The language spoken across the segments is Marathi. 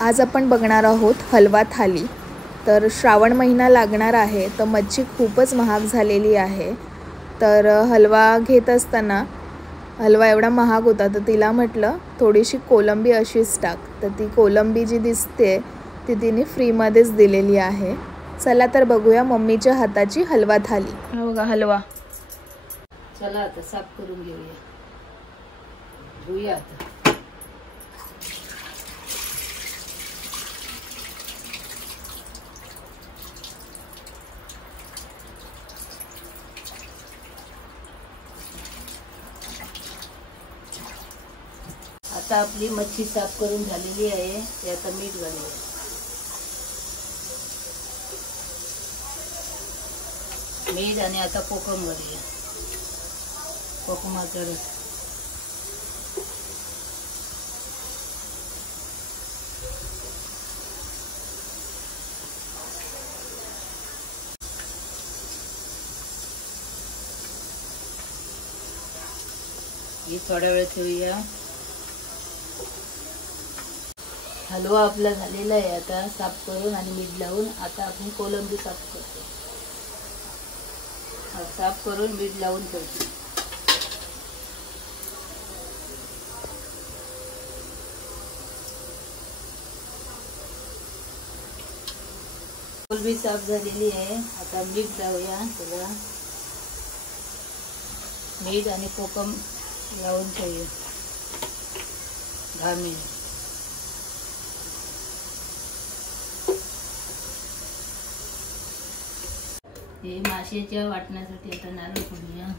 आज आपण बघणार आहोत हलवा थाली। तर श्रावण महिना लागणार आहे, तर मच्छी खूपच महाग झालेली आहे। तर हलवा घेत असताना हलवा एवढा महाग होता, तर तिला म्हटलं थोडीशी कोलंबी अशीच टाक। तर ती कोलंबी जी दिसते ती तिने फ्रीमध्येच दिलेली आहे। चला तर बघूया मम्मीच्या हाताची हलवा थाली। हा बघा हलवा। चला आता साफ करून घेऊया। धुया आता। आता आपली मच्छी साफ करून झालेली आहे। ते आता मीठ घालूया। मीठ आणि आता कोकम घालूया। कोकमाचा रस। हे थोडा वेळ ठेवूया। हलवा आपला झालेला आहे। आता साफ करून आणि मीठ लावून आता आपण कोलंबी साफ करतो। साफ करून मीठ लावून ठेवतो। कोलंबी साफ झालेली आहे। आता मीठ लावूया त्याला। मीठ आणि कोकम लावून ठेवूया 10 मिनिट। हे माशाच्या वाटण्यासाठी आता नारळ फोडूया।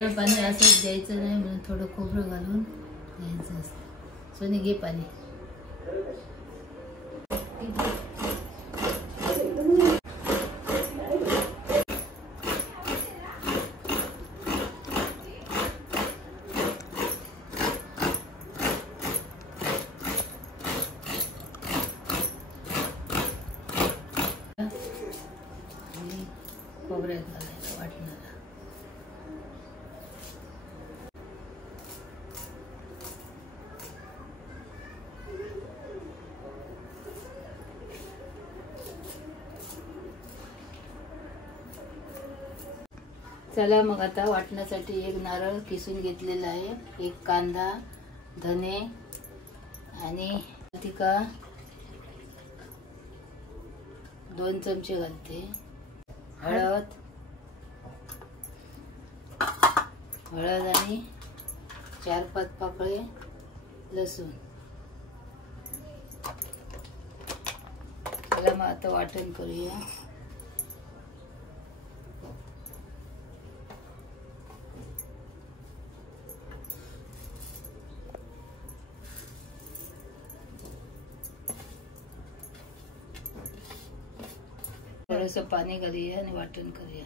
पाणी असंच द्यायचं नाही, म्हणून थोडं खोबरं घालून द्यायचं असतं। सोनी घे पाणी। खोबऱ्यात घालायचं वाटणाला। चला मग आता वाटण्यासाठी एक नारळ किसून घेतलेला आहे, एक कांदा, धने आणि तिका 2 चमचे घालते। हळद आणि 4-5 पाकळे लसूण। चला मग आता वाटण करूया। थोडंसं पाणी घालूया आणि वाटण करूया।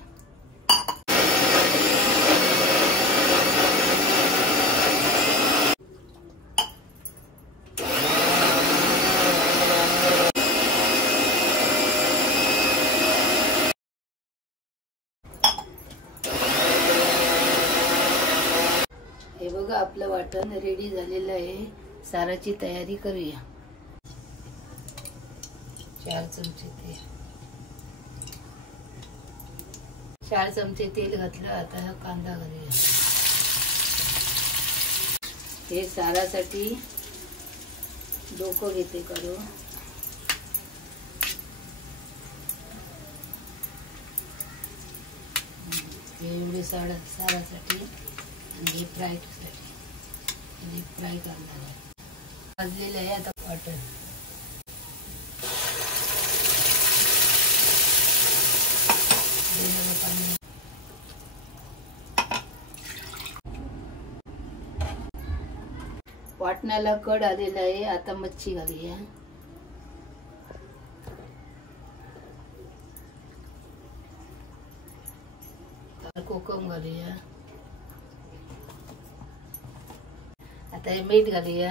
हे बघा आपलं वाटण रेडी झालेलं आहे। साराची तयारी करूया। 4 चमचे तेल। 4 चमचे तेल घातलं। आता हा कांदा घालूया। हे सारासाठी डोकं घेते करून। एवढे सारासाठी आणि हे फ्राय करणार आहे। भाजलेलं आहे आता वाटण। पाणी वाटण्याला कड आलेला आहे. आता मच्छी घालूया. कोकम घालूया. आता हे मीठ घालूया.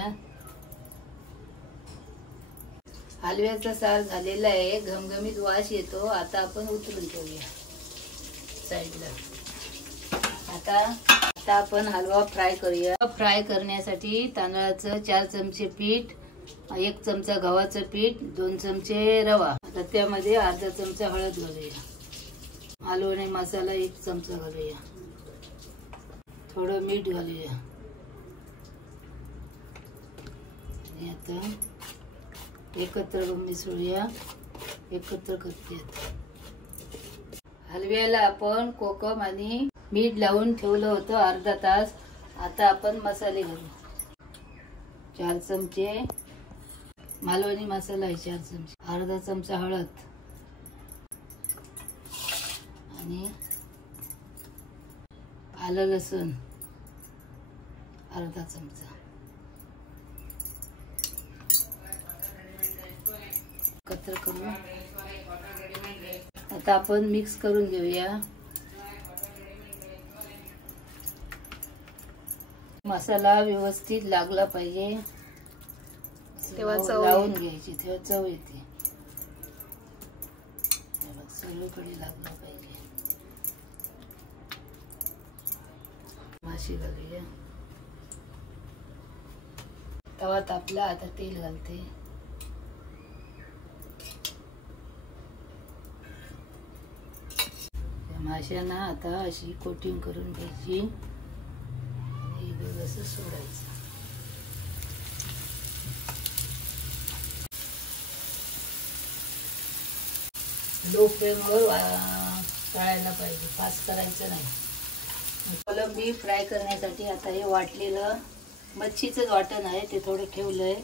हलव्याचा सार झालेला आहे. घमघमीत वास येतो. आता आपण उतरून ठेवूया साईडला. आता आपण हलवा फ्राय करूया. फ्राय करण्यासाठी तांदळाचं 4 चमचे पीठ, 1 चमचा गव्हाचं पीठ, 2 चमचे रवा. आता त्यामध्ये अर्धा चमचा हळद घालूया. हलवणे मसाला 1 चमचा घालूया. थोडं मीठ घालूया. आणि आता एकत्र मिसळूया. एकत्र करते. हलव्याला आपण कोकम आणि मीठ लावून ठेवलं होतं अर्धा तास. आता आपण मसाले घालू. 4 चमचे मालवणी मसाला आहे. 4 चमचे. अर्धा चमचा हळद आणि आलं लसूण अर्धा चमचा. एकत्र करू. आता आपण मिक्स करून घेऊया. मसाला व्यवस्थित लागला पाहिजे तेव्हा चव लावून घ्यायची. तेव्हा चव येते. सगळीकडे लागला पाहिजे. माशी घालूया. तवा तापला. आता तेल घालते. माशांना आता अशी कोटिंग करून घ्यायची आणि व्यवस्थित सोडायचं. लो फ्लेमवर तळायला पाहिजे. फास्ट करायचं नाही. कोलंबी फ्राय करण्यासाठी आता हे वाटलेलं मच्छीचंच वाटण आहे ते थोडं ठेवलंय.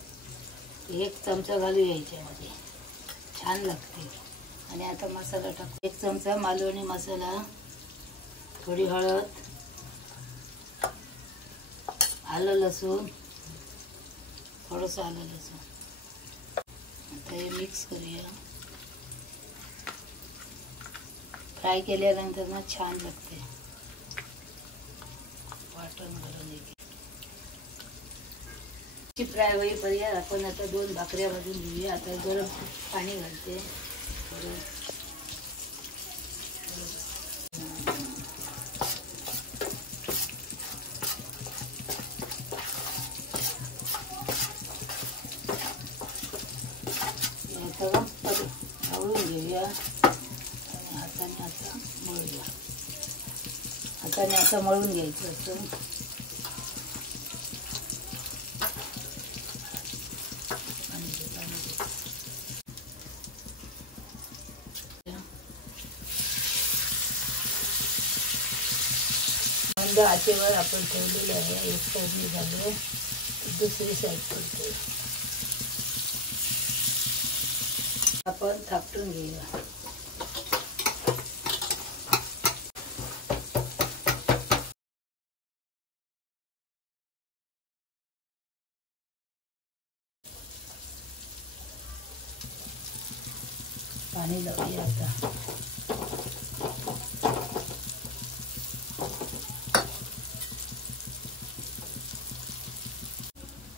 1 चमचा घालू याच्यामध्ये. छान लागते. आणि आता मसाला टाकू. 1 चमचा मालवणी मसाला, थोडी हळद, आलं लसूण, थोडंसं आलं लसूण. आता हे मिक्स करूया. फ्राय केल्यानंतर ना छान लागते. वाटण घालून फ्राय होईपर्यंत आपण आता 2 भाकऱ्या भाजून घेऊया. आता गरम पाणी घालते. ढवळून घेऊया आणि हाताने आता मळूया. हाताने आता मळून घ्यायचं असं. मंद आचेवर आपण ठेवलेले आहे. एक साईड झाले. दुसरी साईड करतो. आपण थापटून घेऊया. पाणी लावूया आता.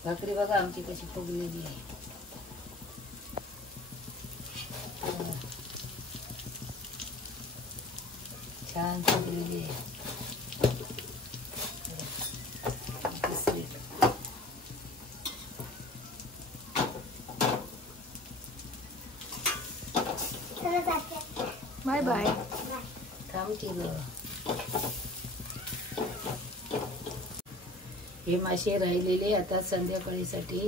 भाकरी बघा आमची कशी फुगलेली आहे. छान फुगलेली आहे. Bye bye. थांब की ग. हे मासे राहिलेले आता संध्याकाळीसाठी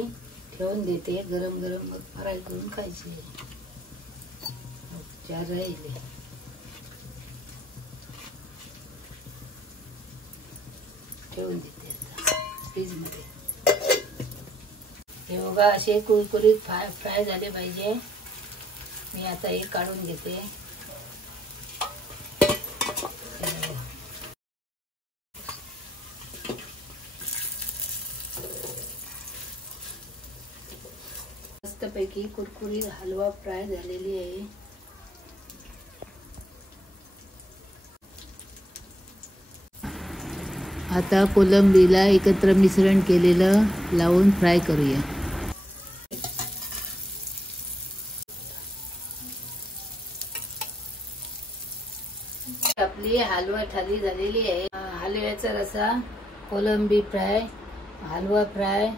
ठेवून देते. गरम गरम मग फ्राय करून खायचे. 4 राहिले. ठेवून देते आता फ्रीज मध्ये. हे बघा असे कुरकुरीत फ्राय झाले पाहिजे. मी आता एक काढून घेते. मस्तपैकी कुरकुरीत हलवा फ्राय झालेली आहे. आता कोलंबीला एकत्र मिश्रण केलेलं लावून फ्राय करूया. आपली हलवा थाली झालेली आहे. हलव्याचा रसा, कोलंबी फ्राय, हलवा फ्राय,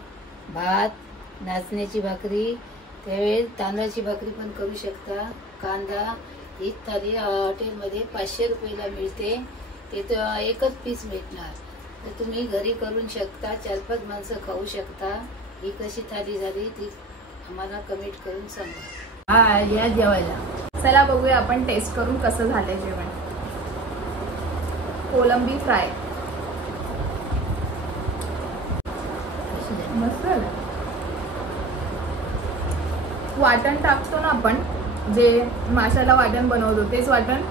भात, नाचण्याची भाकरी, त्यावेळेस तांदळाची भाकरी पण करू शकता. कांदा. ही थाली हॉटेलमध्ये 500 रुपयाला मिळते. तिथं एकच पीस भेटणार. तर तुम्ही घरी करून शकता. 4-5 माणसं खाऊ शकता. ही कशी थाली झाली ती आम्हाला कमेंट करून सांगा. हा या जेवायला. चला बघूया आपण टेस्ट करून कसं झालंय जेवण. कोलंबी फ्राय मस्त. वाटण टाकतो ना आपण, जे माशाला वाटण बनवतो तेच वाटण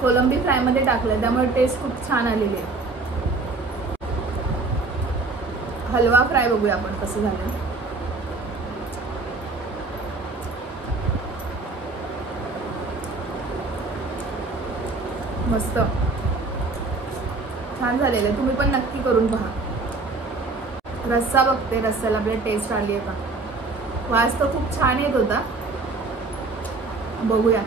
कोलंबी फ्राय मध्ये टाकलं, त्यामुळे टेस्ट खूप छान आलेली आहे. हलवा फ्राय बघूया आपण कसं झालं. मस्त छान झालेलं आहे. तुम्ही पण नक्की करून पहा. रस्सा बघते, रस्स्याला आपल्या टेस्ट आली आहे का. वास तर खूप छान येत होता. बघूया.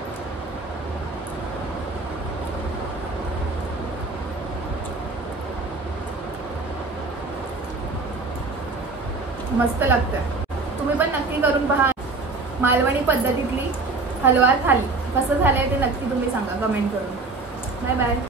मस्त लागतं. तुम्ही पण नक्की करून पहा. मालवणी पद्धतीतली हलवा थाली कसं झालंय ते नक्की तुम्ही सांगा कमेंट करून. Bye bye.